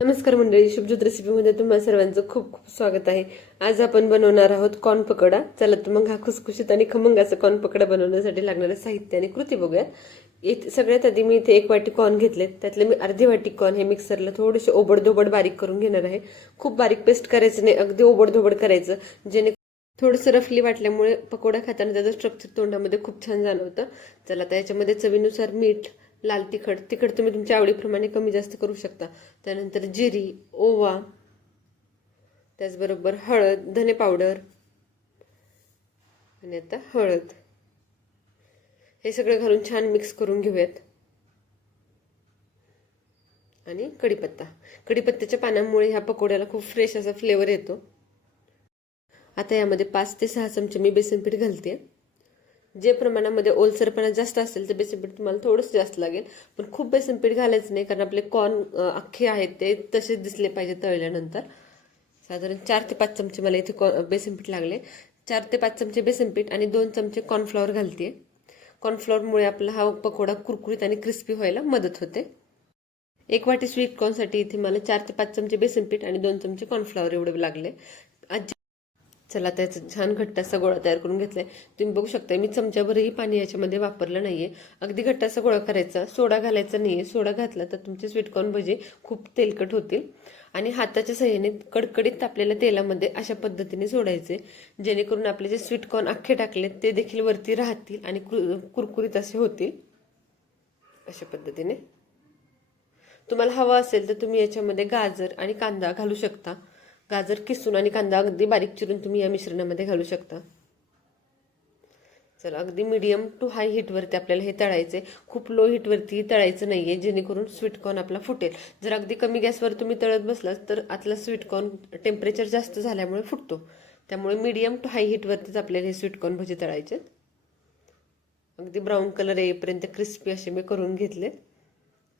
नमस्कार मंडळी शुभज्योत रेसिपीमध्ये तुम्हा सर्वांचं खूप खूप स्वागत आहे. आज आपण बनवणार आहोत कॉर्न पकोडा. चला तर मग हा खुसखुशीत आणि खमंग असं कॉर्न पकोडा बनवण्यासाठी लागणारं साहित्य आणि कृती बघूयात. इथे सगळ्यात आधी मी इथे एक वाटी कॉर्न घेतले त्यातले मी अर्धी वाटी कॉर्न हे मिक्सरला थोडेसे ओबडधोबड बारीक करून घेणार आहे. खूप बारीक पेस्ट करायचं नाही अगदी ओबडधोबड करायचं जेणे थोडंसं रफली वाटल्यामुळे पकोडा खाताना त्याचं स्ट्रक्चर तोंडामध्ये खूप छान जाणवतं. चला आता याच्यामध्ये चवीनुसार मीठ लाल तिखट. तिखट तुम्ही तुमच्या आवडीप्रमाणे कमी जास्त करू शकता. त्यानंतर जिरी ओवा त्याचबरोबर हळद धने पावडर आणि आता हळद. हे सगळं घालून छान मिक्स करून घेऊयात. आणि कढीपत्ता. कढीपत्त्याच्या पानांमुळे ह्या पकोड्याला खूप फ्रेश असा फ्लेवर येतो. आता यामध्ये पाच ते सहा चमचे मी बेसन पीठ घालते. जे प्रमाणामध्ये ओलसरपणा जास्त असेल तर बेसन पीठ तुम्हाला थोडंसं जास्त लागेल. पण खूप बेसन पीठ घालायचं नाही कारण आपले कॉर्न अख्खे आहेत ते तसेच दिसले पाहिजे तळल्यानंतर. साधारण चार ते पाच चमचे मला इथे कॉ बेसन पीठ लागले. चार ते पाच चमचे बेसन पीठ आणि दोन चमचे कॉर्नफ्लॉवर घालते. कॉर्नफ्लॉवरमुळे आपला हा पकोडा कुरकुरीत आणि क्रिस्पी व्हायला मदत होते. एक वाटी स्वीट कॉर्नसाठी इथे मला चार ते पाच चमचे बेसन पीठ आणि दोन चमचे कॉर्नफ्लॉवर एवढे लागले. चला त्याचा छान घट्ट असा गोळा तयार करून घेतलाय. तुम्ही बघू शकता मी चमच्याभरही पाणी याच्यामध्ये वापरलं नाहीये. अगदी घट्ट असा गोळा करायचा सोडा घालायचा नाहीये. सोडा घातला तर तुमचे स्वीटकॉर्न भजी खूप तेलकट होतील. आणि हाताच्या सहाय्याने कडकडीत तापलेल्या तेलामध्ये अशा पद्धतीने सोडायचे जेणेकरून आपले जे स्वीटकॉर्न अख्खे टाकले ते देखील वरती राहतील आणि कुरकुरीत असे होतील. अशा पद्धतीने. तुम्हाला हवं असेल तर तुम्ही याच्यामध्ये गाजर आणि कांदा घालू शकता. गाजर किसून आणि कांदा अगदी बारीक चिरून तुम्ही या मिश्रणामध्ये घालू शकता. चला अगदी मिडियम टू हाय हीटवरती आपल्याला हे तळायचे खूप लो हीटवरती तळायचं नाही आहे जेणेकरून स्वीटकॉर्न आपला फुटेल. जर अगदी कमी गॅसवर तुम्ही तळत बसलात तर आतला स्वीटकॉर्न टेम्परेचर जास्त झाल्यामुळे फुटतो. त्यामुळे मिडियम टू हाय हीटवरतीच आपल्याला हे स्वीटकॉर्न भजी तळायचे अगदी ब्राऊन कलर येईपर्यंत क्रिस्पी असे मी करून घेतले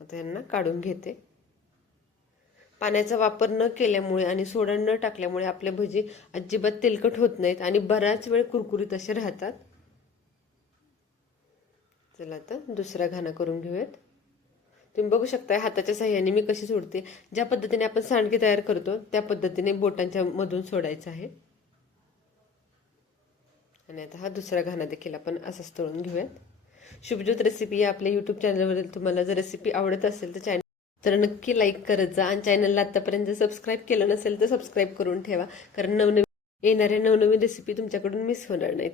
आता यांना काढून घेते. पाण्याचा वापर न केल्यामुळे आणि सोडा न टाकल्यामुळे आपले भजी अजिबात तेलकट होत नाहीत आणि बराच वेळ कुरकुरीत असे राहतात. चला आता दुसरा घाणा करून घेऊयात. तुम्ही बघू शकता हाताच्या साह्याने मी कशी सोडते. ज्या पद्धतीने आपण सांडगे तयार करतो त्या पद्धतीने बोटांच्या मधून सोडायचं आहे. आणि आता हा दुसरा घाणा देखील आपण असाच तळून घेऊयात. शुभज्योत रेसिपी या आपल्या यूट्यूब चॅनलवरील तुम्हाला जर रेसिपी आवडत असेल तर चॅनल तर नक्की लाईक करत जा आणि चॅनलला आतापर्यंत सबस्क्राईब केलं नसेल तर सबस्क्राईब करून ठेवा. कारण नवनवीन येणाऱ्या नवनवीन रेसिपी तुमच्याकडून मिस होणार नाहीत.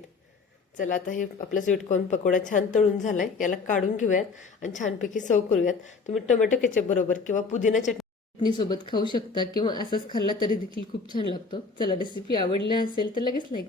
चला आता हे आपला स्वीटकॉर्न पकोडा छान तळून झाला आहे याला काढून घेऊयात आणि छानपैकी सर्व करूयात. तुम्ही टोमॅटो केचप बरोबर किंवा पुदिना चटणीसोबत खाऊ शकता किंवा असंच खाल्ला तरी देखील खूप छान लागतो. चला रेसिपी आवडली असेल तर लगेच लाईक